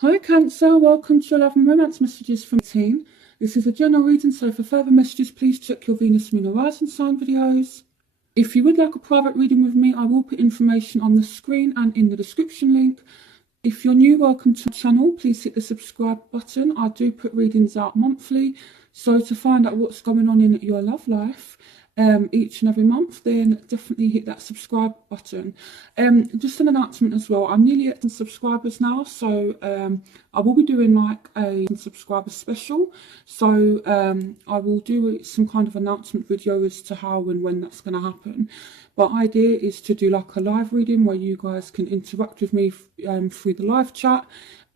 Hi Cancer, welcome to your love and romance messages from team. This is a general reading, so for further messages please check your Venus, Moon, Rising sign videos. If you would like a private reading with me, I will put information on the screen and in the description link. If you're new, welcome to the channel. Please hit the subscribe button. I do put readings out monthly, so to find out what's going on in your love life each and every month, then definitely hit that subscribe button. Just an announcement as well, I'm nearly at 10 subscribers now, so I will be doing like a subscriber special, so I will do some kind of announcement video as to how and when that's going to happen. But idea is to do like a live reading where you guys can interact with me through the live chat,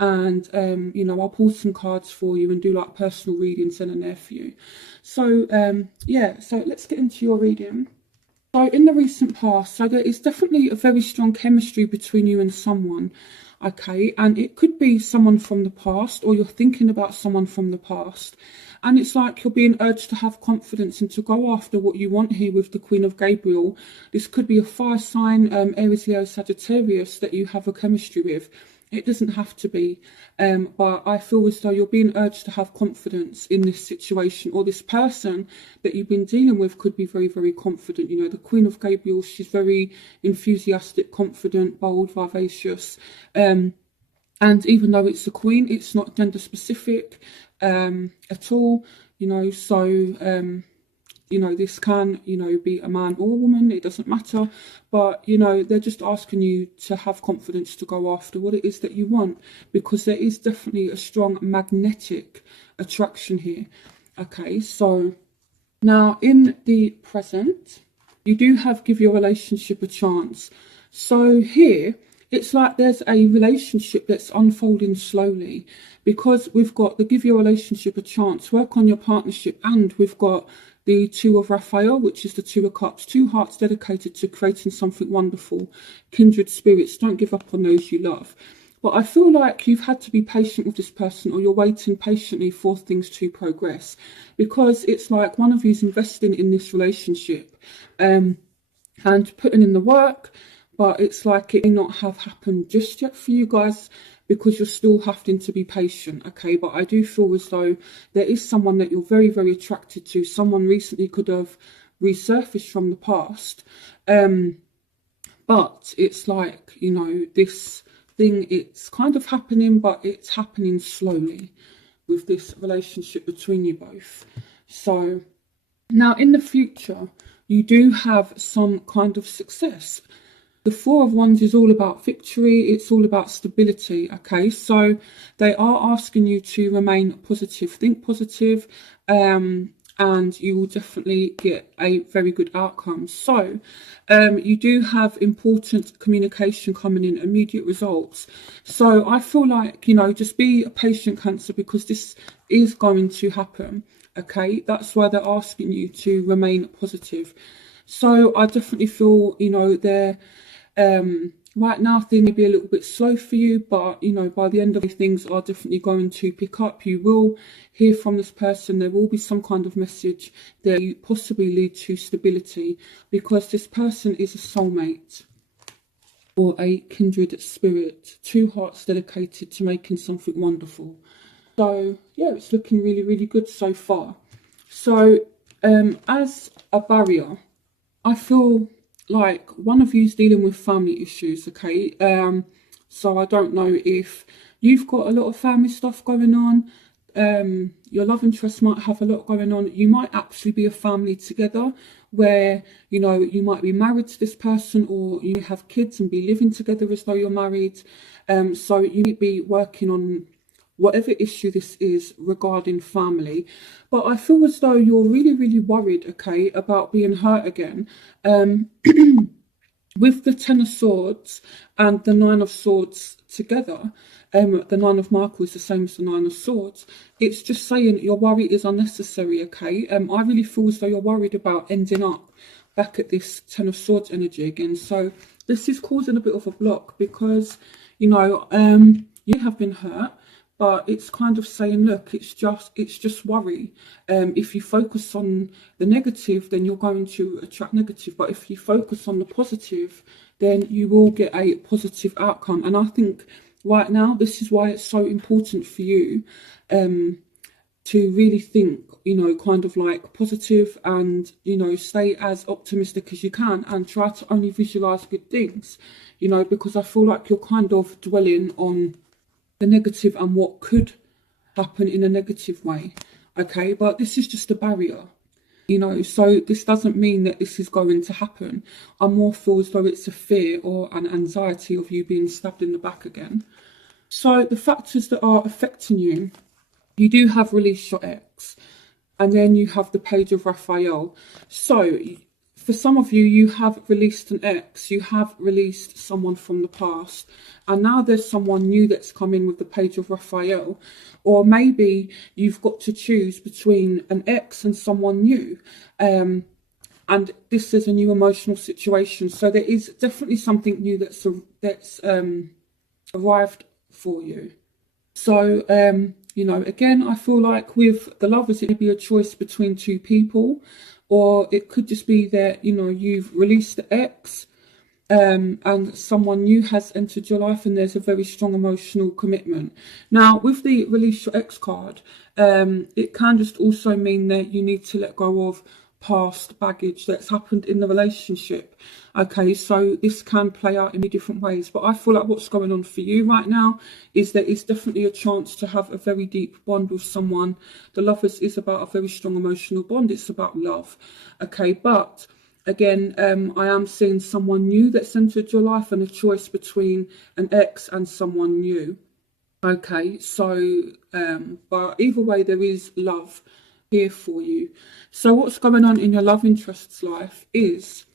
and you know, I'll pull some cards for you and do like personal readings then and there for you. So yeah, so let's get into your reading. So in the recent past, so there is definitely a very strong chemistry between you and someone, okay, and it could be someone from the past, or you're thinking about someone from the past, and it's like you're being urged to have confidence and to go after what you want here with the Queen of Gabriel. This could be a fire sign, Aries, Leo, Sagittarius, that you have a chemistry with. It doesn't have to be, but I feel as though you're being urged to have confidence in this situation, or this person that you've been dealing with could be very, very confident. You know, the Queen of Gabriel, she's very enthusiastic, confident, bold, vivacious. And even though it's a queen, it's not gender specific at all, you know, so you know, this can, you know, be a man or a woman, it doesn't matter. But, you know, they're just asking you to have confidence to go after what it is that you want, because there is definitely a strong magnetic attraction here. Okay, so now in the present, you do have give your relationship a chance. So here, it's like there's a relationship that's unfolding slowly, because we've got the give your relationship a chance, work on your partnership, and we've got the Two of Raphael, which is the Two of Cups, two hearts dedicated to creating something wonderful, kindred spirits. Don't give up on those you love. But I feel like you've had to be patient with this person, or you're waiting patiently for things to progress, because it's like one of you's investing in this relationship and putting in the work, but it's like it may not have happened just yet for you guys, because you're still having to be patient, okay? But I do feel as though there is someone that you're very, very attracted to. Someone recently could have resurfaced from the past. But it's like, you know, this thing, it's kind of happening, but it's happening slowly with this relationship between you both. So now in the future, you do have some kind of success. The Four of Wands is all about victory. It's all about stability, okay? So they are asking you to remain positive, think positive, and you will definitely get a very good outcome. So you do have important communication coming in, immediate results. So I feel like, you know, just be a patient, Cancer, because this is going to happen, okay? That's why they're asking you to remain positive. So I definitely feel, you know, they're right now things may be a little bit slow for you, but you know, by the end of it, things are definitely going to pick up. You will hear from this person. There will be some kind of message that you possibly lead to stability, because this person is a soulmate or a kindred spirit, two hearts dedicated to making something wonderful. So yeah, it's looking really, really good so far. So as a barrier, I feel like one of you's dealing with family issues, okay? So I don't know if you've got a lot of family stuff going on. Your love interest might have a lot going on. You might actually be a family together, where, you know, you might be married to this person, or you have kids and be living together as though you're married. So you might be working on whatever issue this is regarding family. But I feel as though you're really, really worried, okay, about being hurt again. With the Ten of Swords and the Nine of Swords together, the Nine of Michael is the same as the Nine of Swords. It's just saying your worry is unnecessary, okay? I really feel as though you're worried about ending up back at this Ten of Swords energy again. So this is causing a bit of a block, because, you know, you have been hurt. But it's kind of saying, look, it's just worry. If you focus on the negative, then you're going to attract negative. But if you focus on the positive, then you will get a positive outcome. And I think right now. This is why it's so important for you to really think, you know, kind of like positive and, you know, stay as optimistic as you can and try to only visualize good things, you know, because I feel like you're kind of dwelling on the negative and what could happen in a negative way. Okay, but this is just a barrier, you know, so this doesn't mean that this is going to happen. I more feel as though it's a fear or an anxiety of you being stabbed in the back again. So the factors that are affecting you, you do have released your ex, and then you have the Page of Raphael. So for some of you, you have released an ex, you have released someone from the past, and now there's someone new that's come in with the Page of Raphael. Or maybe you've got to choose between an ex and someone new. And this is a new emotional situation. So there is definitely something new that's arrived for you. So, you know, again, I feel like with the Lovers, it may be a choice between two people, or it could just be that, you know, you've released the ex and someone new has entered your life and there's a very strong emotional commitment. Now, with the Release Your Ex card, it can just also mean that you need to let go of past baggage that's happened in the relationship. Okay, so this can play out in many different ways, but I feel like what's going on for you right now is that it's definitely a chance to have a very deep bond with someone. The Lovers is about a very strong emotional bond. It's about love. Okay, but again, I am seeing someone new that's entered your life and a choice between an ex and someone new. Okay, so, but either way, there is love here for you. So what's going on in your love interest's life is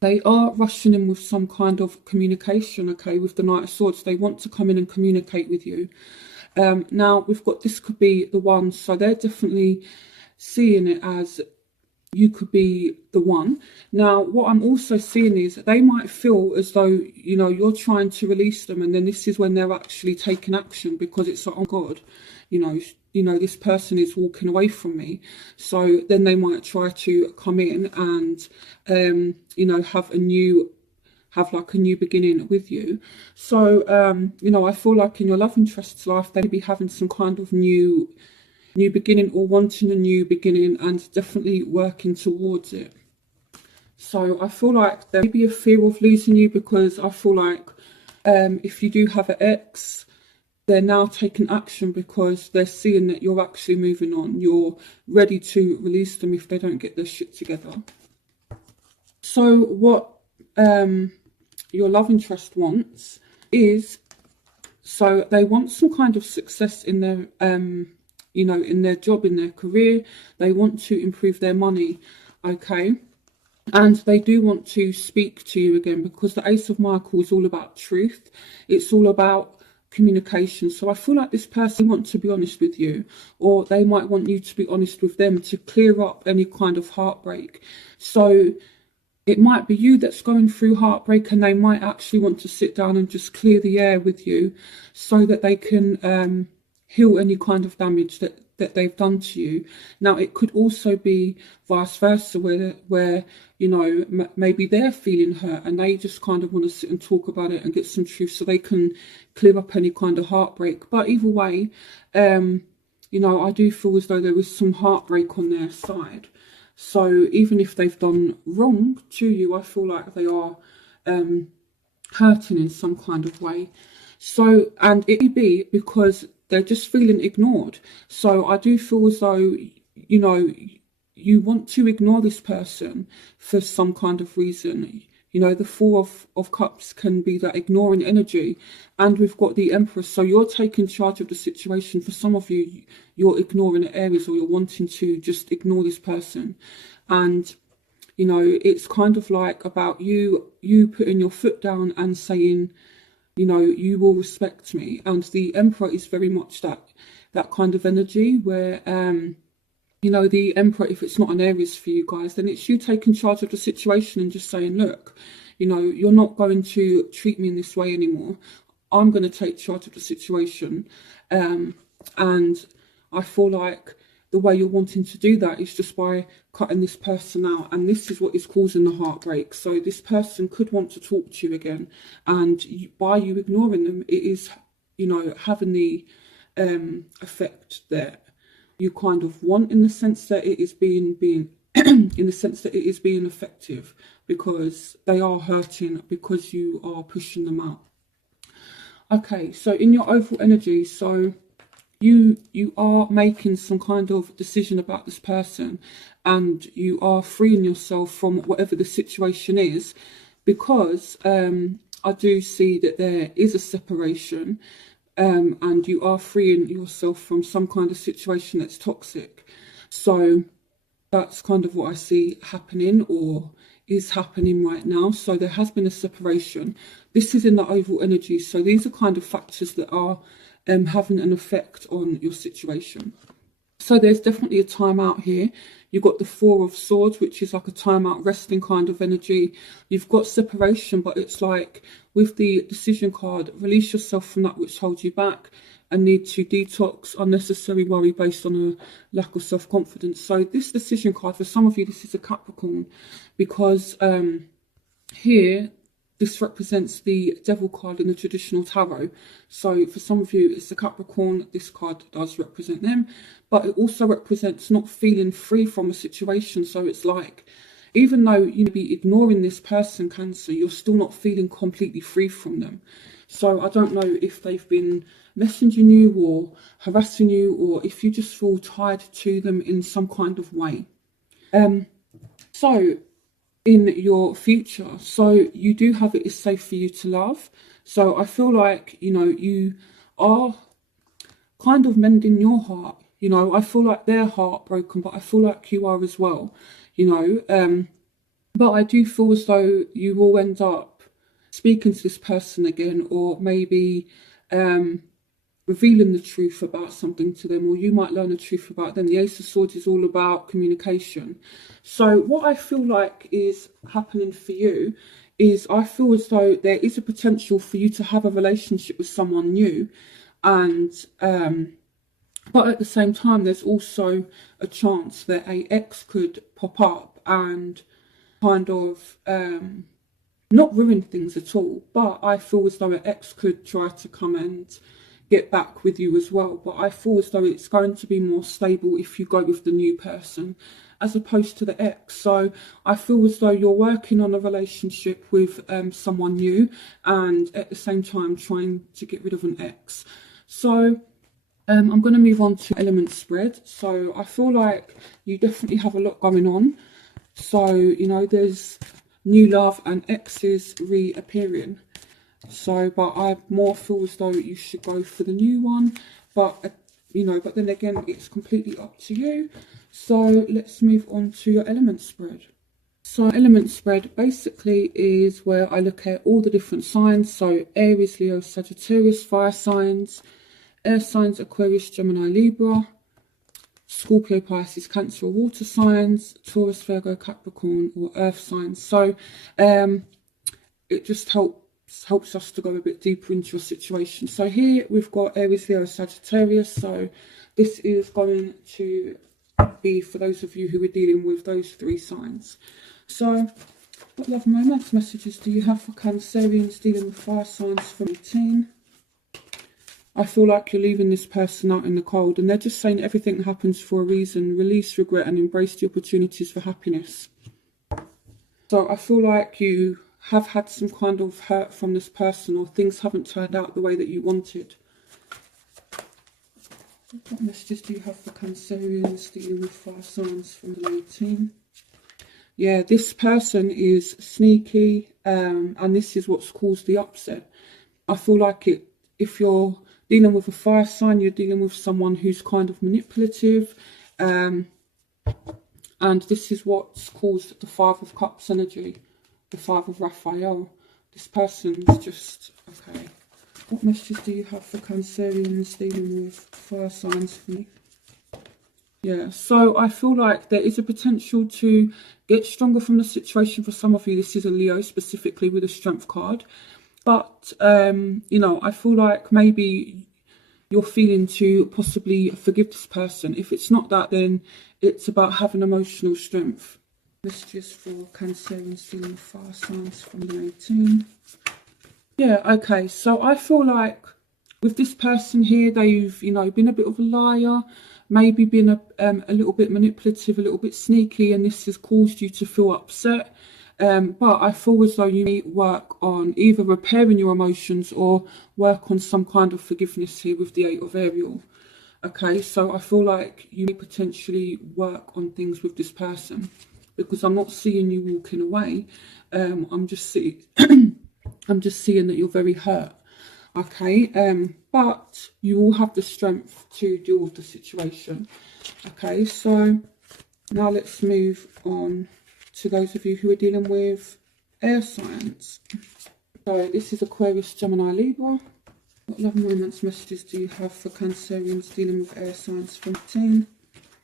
they are rushing in with some kind of communication, okay, with the Knight of Swords. They want to come in and communicate with you. Now, we've got, this could be the one, so they're definitely seeing it as you could be the one. Now, what I'm also seeing is that they might feel as though, you know, you're trying to release them, and then this is when they're actually taking action, because it's like, oh God, you know, this person is walking away from me. So then they might try to come in and, you know, have like a new beginning with you. So, you know, I feel like in your love interest's life, they may be having some kind of new beginning, or wanting a new beginning and definitely working towards it. So I feel like there may be a fear of losing you, because I feel like if you do have an ex, they're now taking action because they're seeing that you're actually moving on. You're ready to release them if they don't get their shit together. So what your love interest wants is, so they want some kind of success in their you know, in their job, in their career. They want to improve their money, okay? And they do want to speak to you again, because the Ace of Michael is all about truth. It's all about communication. So I feel like this person wants to be honest with you, or they might want you to be honest with them to clear up any kind of heartbreak. So it might be you that's going through heartbreak, and they might actually want to sit down and just clear the air with you so that they can heal any kind of damage that they've done to you. Now, it could also be vice versa, where you know, maybe they're feeling hurt and they just kind of want to sit and talk about it and get some truth so they can clear up any kind of heartbreak. But either way, you know, I do feel as though there is some heartbreak on their side. So even if they've done wrong to you, I feel like they are hurting in some kind of way. So, and it may be because they're just feeling ignored. So I do feel as though, you know, you want to ignore this person for some kind of reason. You know, the Four of Cups can be that ignoring energy. And we've got the Empress. So you're taking charge of the situation. For some of you, you're ignoring areas, or you're wanting to just ignore this person. And, you know, it's kind of like about you putting your foot down and saying, you know, you will respect me. And the Emperor is very much that kind of energy where, you know, the Emperor, if it's not an Aries for you guys, then it's you taking charge of the situation and just saying, look, you know, you're not going to treat me in this way anymore. I'm going to take charge of the situation. And I feel like the way you're wanting to do that is just by cutting this person out. And this is what is causing the heartbreak. So this person could want to talk to you again. And by you ignoring them, it is you know, having the effect that you kind of want, in the sense that it is being in the sense that it is being effective, because they are hurting because you are pushing them out. Okay, so in your overall energy, so you are making some kind of decision about this person, and you are freeing yourself from whatever the situation is, because I do see that there is a separation, and you are freeing yourself from some kind of situation that's toxic. So that's kind of what I see happening, or is happening right now. So there has been a separation. This is in the overall energy. So these are kind of factors that are having an effect on your situation. So there's definitely a time out here. You've got the Four of Swords, which is like a time out, resting kind of energy. You've got separation, but it's like with the Decision card, release yourself from that which holds you back, and need to detox unnecessary worry based on a lack of self-confidence. So this Decision card, for some of you, this is a Capricorn, because here, this represents the Devil card in the traditional tarot. So for some of you, it's the Capricorn. This card does represent them, but it also represents not feeling free from a situation. So it's like, even though you may be ignoring this person, Cancer, you're still not feeling completely free from them. So I don't know if they've been messaging you or harassing you, or if you just feel tied to them in some kind of way. So in your future, so you do have it is safe for you to love. So I feel like, you know, you are kind of mending your heart. You know, I feel like they're heartbroken, but I feel like you are as well, you know. But I do feel as though you will end up speaking to this person again, or maybe revealing the truth about something to them, or you might learn the truth about them. The Ace of Swords is all about communication. So what I feel like is happening for you is, I feel as though there is a potential for you to have a relationship with someone new, and but at the same time, there's also a chance that a ex could pop up and kind of not ruin things at all, but I feel as though an ex could try to come and get back with you as well. But I feel as though it's going to be more stable if you go with the new person as opposed to the ex. So I feel as though you're working on a relationship with someone new, and at the same time trying to get rid of an ex. So I'm going to move on to element spread. So I feel like you definitely have a lot going on. So, you know, there's new love and exes reappearing. So, but I more feel as though you should go for the new one. But, you know, but then again, it's completely up to you. So let's move on to your element spread. So element spread basically is where I look at all the different signs. So Aries, Leo, Sagittarius, fire signs, air signs, Aquarius, Gemini, Libra, Scorpio, Pisces, Cancer, or water signs, Taurus, Virgo, Capricorn, or earth signs. So it just helps us to go a bit deeper into your situation. So here we've got Aries, Leo, Sagittarius. So this is going to be for those of you who are dealing with those three signs. So what love and romance messages do you have for Cancerians dealing with fire signs from 18? I feel like you're leaving this person out in the cold, and they're just saying everything happens for a reason. Release regret and embrace the opportunities for happiness. So I feel like you have had some kind of hurt from this person, or things haven't turned out the way that you wanted. What messages do you have for Cancerians dealing with fire signs from the 18? Yeah, this person is sneaky, and this is what's caused the upset. I feel like if you're dealing with a fire sign, you're dealing with someone who's kind of manipulative, and this is what's caused the Five of Cups energy, the Five of Raphael. This person's just, okay. What messages do you have for Cancerians dealing with fire signs for me? Yeah, so I feel like there is a potential to get stronger from the situation for some of you. This is a Leo specifically with a Strength card. But, you know, I feel like maybe you're feeling to possibly forgive this person. If it's not that, then it's about having emotional strength. Messages for Cancerians dealing with fire signs from the 18. Yeah, okay. So I feel like With this person here, they've, you know, been a bit of a liar, maybe been a little bit manipulative, a little bit sneaky, and this has caused you to feel upset. But I feel as though you need work on either repairing your emotions or work on some kind of forgiveness here with the Eight of Ariel. Okay, so I feel like you may potentially work on things with this person, because I'm not seeing you walking away. I'm just seeing that you're very hurt. Okay, but you will have the strength to deal with the situation. Okay, so now let's move on to those of you who are dealing with air signs. So this is Aquarius, Gemini, Libra. What love and romance messages do you have for Cancerians dealing with air signs from 18?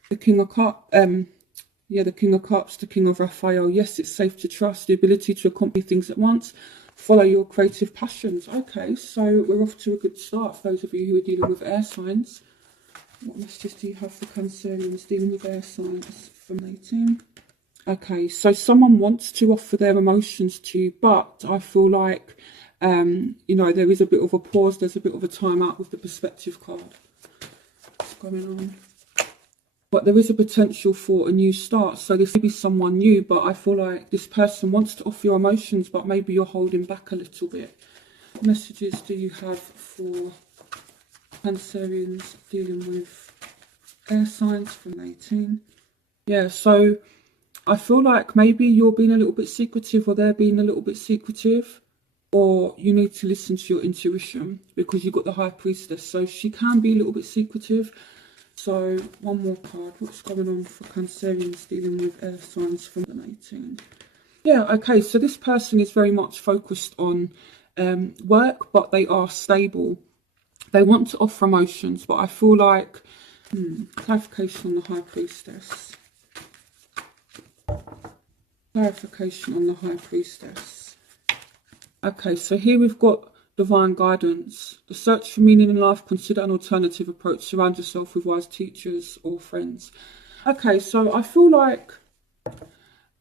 The King of Cups, the King of Cups, the King of Raphael. Yes, it's safe to trust, the ability to accomplish things at once. Follow your creative passions. Okay, so we're off to a good start for those of you who are dealing with air signs. What messages do you have for Cancerians dealing with air signs from 18? Okay, so someone wants to offer their emotions to you, but I feel like, you know, there is a bit of a pause, there's a bit of a time out with the perspective card. What's going on? But there is a potential for a new start. So this may be someone new, but I feel like this person wants to offer your emotions, but maybe you're holding back a little bit. What messages do you have for Cancerians dealing with air signs from 18? Yeah, so I feel like maybe you're being a little bit secretive, or they're being a little bit secretive, or you need to listen to your intuition, because you've got the High Priestess. So she can be a little bit secretive. So one more card. What's going on for Cancerians dealing with air signs from 18? Yeah, okay, so this person is very much focused on work, but they are stable. They want to offer emotions, but I feel like clarification on the High Priestess. Clarification on the High Priestess. Okay, so here we've got divine guidance. The search for meaning in life, consider an alternative approach. Surround yourself with wise teachers or friends. Okay, so I feel like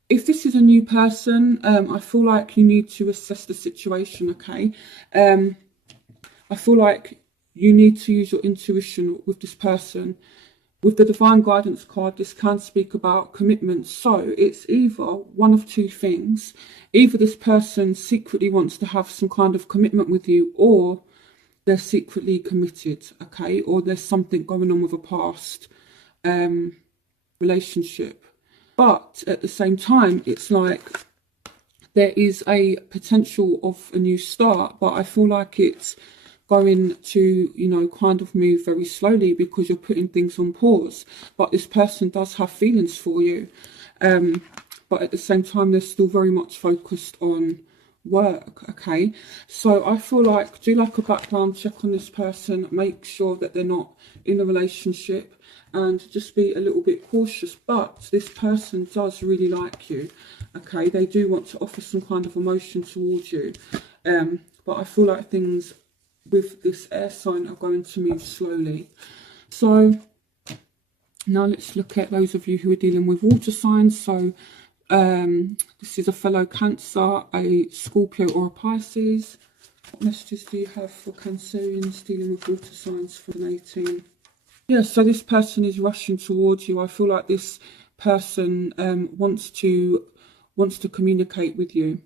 if this is a new person, I feel like you need to assess the situation, okay? I feel like you need to use your intuition with this person. With the divine guidance card, this can speak about commitment. So it's either one of two things. Either this person secretly wants to have some kind of commitment with you, or they're secretly committed, okay? Or there's something going on with a past relationship. But at the same time, it's like there is a potential of a new start, but I feel like it's going to, you know, kind of move very slowly because you're putting things on pause. But this person does have feelings for you. But at the same time, they're still very much focused on work, okay? So I feel like do like a background check on this person, make sure that they're not in a relationship, and just be a little bit cautious. But this person does really like you, okay? They do want to offer some kind of emotion towards you. But I feel like things with this air sign are going to move slowly. So now let's look at those of you who are dealing with water signs. So this is a fellow Cancer, a Scorpio or a Pisces. What messages do you have for Cancerians dealing with water signs for 18? Yeah, so this person is rushing towards you. I feel like this person wants to communicate with you.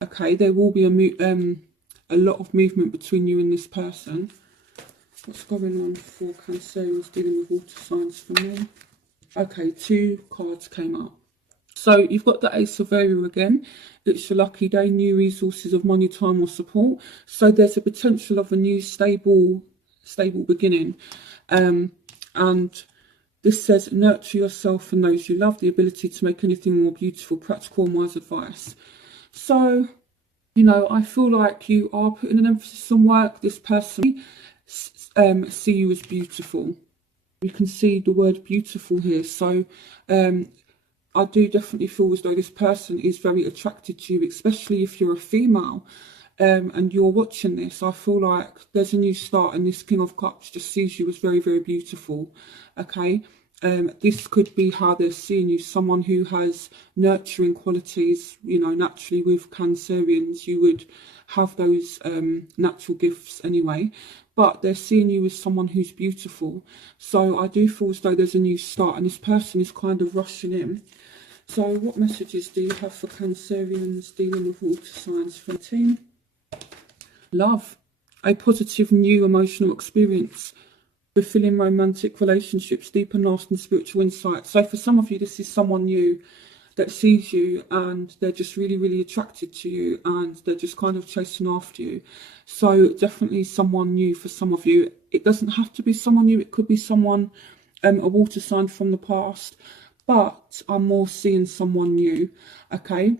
Okay, there will be a lot of movement between you and this person. What's going on for Cancerians dealing with water signs for me? Okay, 2 cards came up. So you've got the Ace of Ariel again. It's your lucky day, new resources of money, time or support. So there's a potential of a new stable beginning. And this says, nurture yourself and those you love, the ability to make anything more beautiful, practical and wise advice. So, you know, I feel like you are putting an emphasis on work. This person see you as beautiful. You can see the word beautiful here. So I do definitely feel as though this person is very attracted to you, especially if you're a female and you're watching this. I feel like there's a new start, and this King of Cups just sees you as very, very beautiful, okay? This could be how they're seeing you, someone who has nurturing qualities. You know, naturally with Cancerians, you would have those natural gifts anyway. but they're seeing you as someone who's beautiful. So I do feel as though there's a new start, and this person is kind of rushing in. So what messages do you have for Cancerians dealing with water signs for the team? Love. A positive new emotional experience. Fulfilling romantic relationships, deeper lasting spiritual insight. So for some of you, this is someone new that sees you and they're just really, really attracted to you, and they're just kind of chasing after you. So definitely someone new for some of you. It doesn't have to be someone new. It could be someone, a water sign from the past, but I'm more seeing someone new. Okay.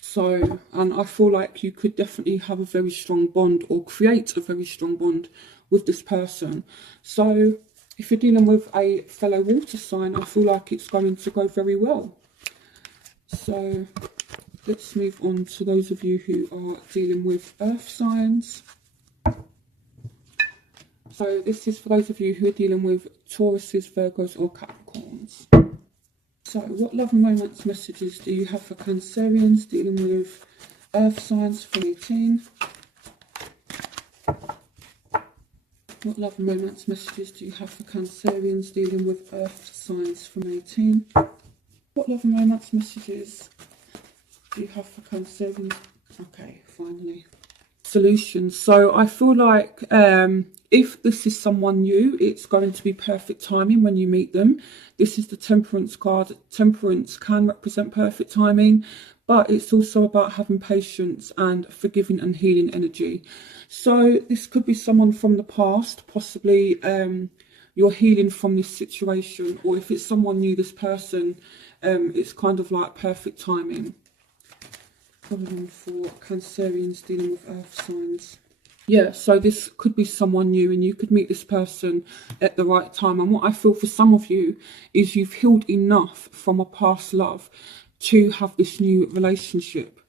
So, and I feel like you could definitely have a very strong bond, or create a very strong bond with this person. So if you're dealing with a fellow water sign, I feel like it's going to go very well. So let's move on to those of you who are dealing with earth signs. So this is for those of you who are dealing with Tauruses, Virgos or Capricorns. So what love and romance messages do you have for Cancerians dealing with earth signs for 18? What love and romance messages do you have for Cancerians dealing with earth signs from 18? What love and romance messages do you have for Cancerians? Okay, finally. Solutions. So I feel like if this is someone new, it's going to be perfect timing when you meet them. This is the Temperance card. Temperance can represent perfect timing, but it's also about having patience and forgiving and healing energy. So this could be someone from the past, possibly you're healing from this situation, or if it's someone new, this person, it's kind of like perfect timing. Coming for Cancerians dealing with earth signs. Yeah, so this could be someone new, and you could meet this person at the right time. And what I feel for some of you is you've healed enough from a past love to have this new relationship.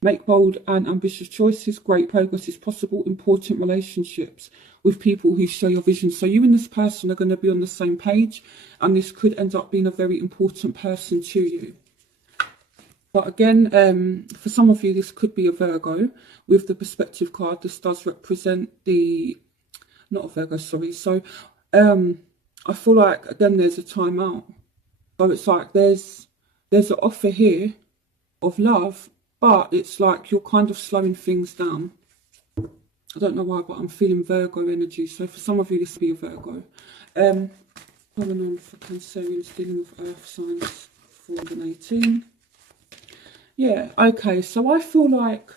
Make bold and ambitious choices. Great progress is possible. Important relationships with people who share your vision. So you and this person are going to be on the same page, and this could end up being a very important person to you. But again, for some of you, this could be a Virgo. With the perspective card, this does represent the, not a Virgo, sorry. So I feel like, again, there's a timeout. So it's like there's an offer here of love, but it's like you're kind of slowing things down. I don't know why, but I'm feeling Virgo energy. So for some of you, this will be a Virgo. Coming on for Cancerians dealing with earth signs for the 18. Yeah, okay, so I feel like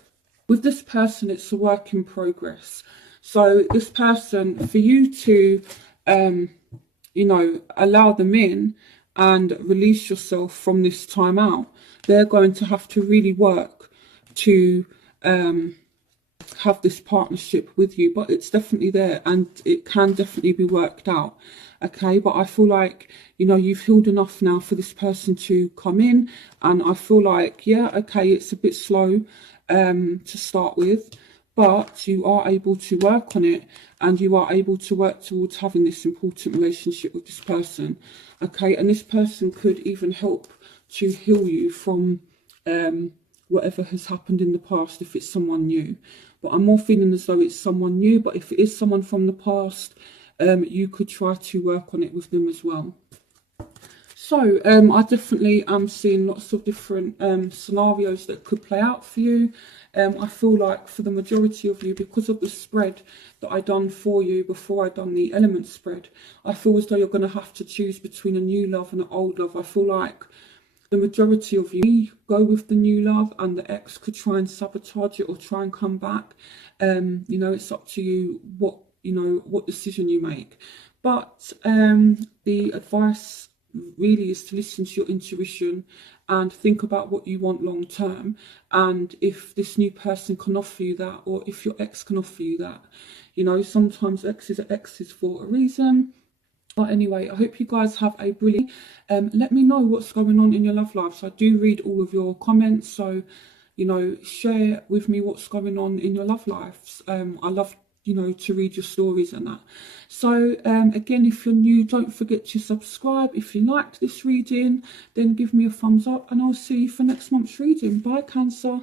with this person, it's a work in progress. So this person, for you to, you know, allow them in and release yourself from this time out, they're going to have to really work to have this partnership with you. But it's definitely there, and it can definitely be worked out. Okay, but I feel like, you know, you've healed enough now for this person to come in, and I feel like, yeah, okay, it's a bit slow to start with, but you are able to work on it, and you are able to work towards having this important relationship with this person. Okay, and this person could even help to heal you from whatever has happened in the past if it's someone new. But I'm more feeling as though it's someone new, but if it is someone from the past, you could try to work on it with them as well. So I definitely am seeing lots of different scenarios that could play out for you. I feel like for the majority of you, because of the spread that I done for you before I done the element spread, I feel as though you're going to have to choose between a new love and an old love. I feel like the majority of you go with the new love, and the ex could try and sabotage it or try and come back. You know, it's up to you what decision you make. But the advice really is to listen to your intuition and think about what you want long term, and if this new person can offer you that, or if your ex can offer you that. You know, sometimes exes are exes for a reason. But anyway, I hope you guys have a brilliant let me know what's going on in your love lives. I do read all of your comments, so, you know, share with me what's going on in your love lives. I love, you know, to read your stories and that. So again, if you're new, don't forget to subscribe. If you liked this reading, then give me a thumbs up, and I'll see you for next month's reading. Bye, Cancer.